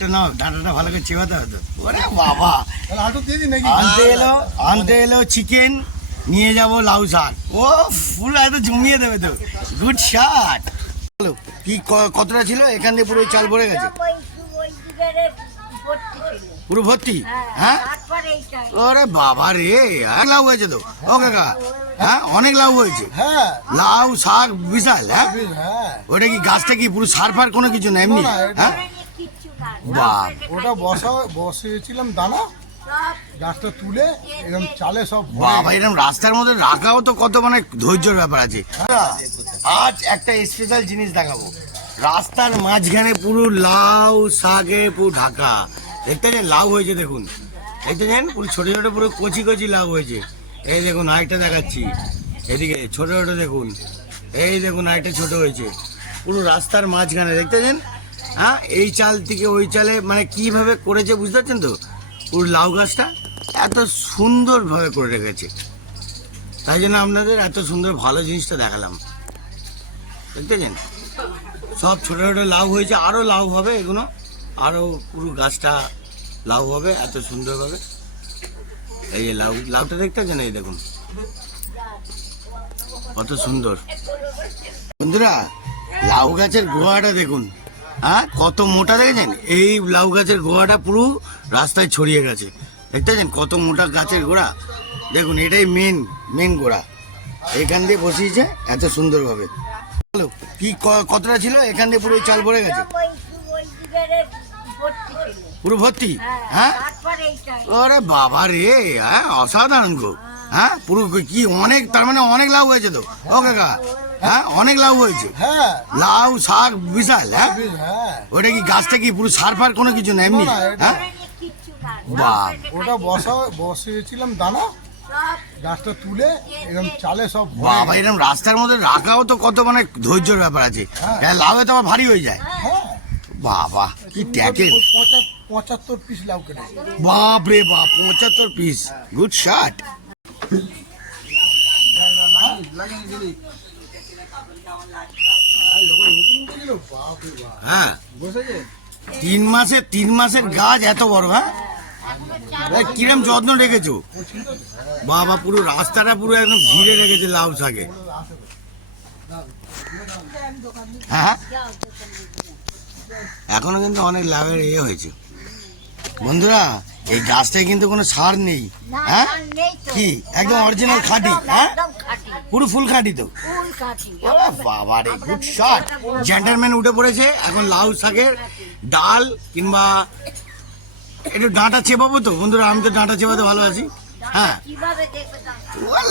শাকটা নাও, ডাঁটাটা ভালো করে চেবাতে হতো। ওরে বাবা, আনতে এলো চিকেন, নিয়ে যাব লাউ শাক। ও ফুল একদম জমিয়ে দেবে তো। গুড শাট। কি কতটা ছিল? এখান দিয়ে পুরো চাল ভরে গেছে, পুরো ভর্তি। হ্যাঁ, ওরে বাবা রে, লাউ হয়েছে তো। ও কাকা, হ্যাঁ অনেক লাউ হয়েছে। লাউ শাক বিশাল। হ্যাঁ, ওটা কি গাছটা কি পুরো সার ফার কোনো কিছু না, এমনি? হ্যাঁ, বাহ, ওটা বসিয়েছিলাম দানা, গাছটা তুলে এরকম চালে সব বাবা। এরকম রাস্তার মধ্যে রাখাও তো কত মানে ধৈর্যের ব্যাপার আছে। আজ একটা স্পেশাল জিনিস দেখাবো। রাস্তার মাঝখানে পুরো লাউ শাকে পুরো ঢাকা। দেখতে পাচ্ছেন লাউ হয়েছে, দেখুন। দেখতে পাচ্ছেন পুরো ছোট ছোট পুরো কচি কচি লাউ হয়েছে। এই দেখুন আরেকটা দেখাচ্ছি, এদিকে ছোট ছোট দেখুন। এই দেখুন আরেকটা ছোট হয়েছে, পুরো রাস্তার মাঝখানে। দেখতে পাচ্ছেন? হ্যাঁ, এই চাল থেকে ওই চালে মানে কিভাবে করেছে বুঝতে পারছেন তো? পুরো লাউ গাছটা এত সুন্দরভাবে করে রেখেছে, তাই জন্য আপনাদের এত সুন্দর ভালো জিনিসটা দেখালাম। দেখতেছেন সব ছোট ছোট লাউ হয়েছে, আরও লাউ হবে, এগুলো আরও পুরো গাছটা লাউ হবে এত সুন্দরভাবে। এই যে লাউটা দেখতেছেন, এই দেখুন কত সুন্দর। বন্ধুরা, লাউ গাছের গোড়াটা দেখুন। হ্যাঁ, কত মোটা দেখেছেন? এই লাউ গাছের গোড়াটা পুরো রাস্তায় ছড়িয়ে গেছে। দেখতেছেন কত মোটা গাছের গোড়া? দেখুন, এটাই মেন গোড়া। এখান দিয়ে বসিয়েছে এত সুন্দরভাবে। কি কতটা ছিল? এখান দিয়ে পুরো চাল ভরে গেছে, পুরো ভর্তি। হ্যাঁ, ওরে বাবা রে, হ্যাঁ অসাধারণ গো। হ্যাঁ, পুরো কি অনেক, তার মানে অনেক লাউ হয়েছে তো। ও কাকা, হ্যাঁ অনেক লাউ হয়েছে। লাউ শাক বিশাল। হ্যাঁ, ওটা কি গাছটা কি পুরো সার ফার কোনো কিছু না, এমনি? হ্যাঁ, বাহ, ওটা বসিয়েছিলাম দানা, গাছটা তুলে এরকম চালে সব বাবা। এরকম রাস্তার মধ্যে রাখাও তো কত মানে ধৈর্যের ব্যাপার আছে। লাউ তো আবার ভারী হয়ে যায়। বাবা, কি ট্যাকেল। 75 পিস লাউ কেটে। বাপ রে বাপ, 75 পিস। Good shot. হ্যাঁ, 3 মাসের গাছ এত বড়। হ্যাঁ, কিরম যত্ন রেখেছো বাবা। পুরো রাস্তাটা পুরো একদম ঘিরে রেখেছে লাউ শাকে। হ্যাঁ, এখনো কিন্তু অনেক লাভের হয়েছে। বন্ধুরা, এই গাছটায় কিন্তু কোনো সার নেই। হ্যাঁ, কি একদম অরিজিনাল খাঁটি। হ্যাঁ, পুরো ফুল খাঁটি তো। বাবা রে, গুড শট। জেন্টালম্যান উঠে পড়েছে এখন লাউ শাকের ডাল কিংবা একটু ডাঁটা চেপাবো তো বন্ধুরা। আমি তো ডাঁটা চেপাতে ভালোবাসি। হ্যাঁ,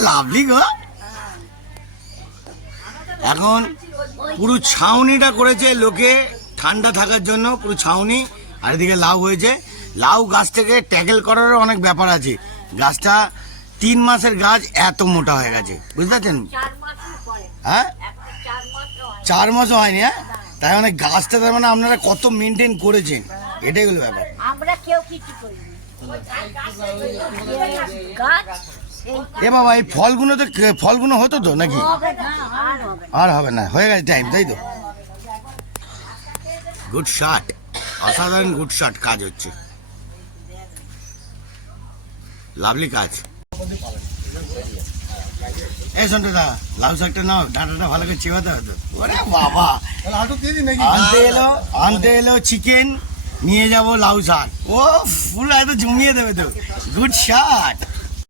লাভলি গো। এখন পুরো ছাউনিটা করেছে লোকে ঠান্ডা থাকার জন্য, পুরো ছাউনি। আর এদিকে লাউ হয়েছে। লাউ গাছ থেকে ট্যাকেল করারও অনেক ব্যাপার আছে। গাছটা 3 মাসের গাছ, এত মোটা হয়ে গেছে, বুঝতে পারছেন? হ্যাঁ, 4 মাসও হয়নি। হ্যাঁ, তাই মানে গাছটা তার মানে আপনারা কত মেনটেন করেছেন, এটাই হলো ব্যাপার। আমরা কেউ কিছু করিনি। এ বাবা, এই ফলগুলো হতো তো নাকি? আর হবে না, হয়ে গেছে টাইম, তাই তো। গুড শট, অসাধারণ গুড শট কাজ হচ্ছে, লাভলি কাজ। এই শুনতে দা, লাউ শাকটা নাও, ডাঁটাটা ভালো করে চেবাতে হতো। ওরে বাবা, আনতে এলো চিকেন, নিয়ে যাব লাউ শাক। ও ফুল একদম জমিয়ে দেবে তো। Good shot.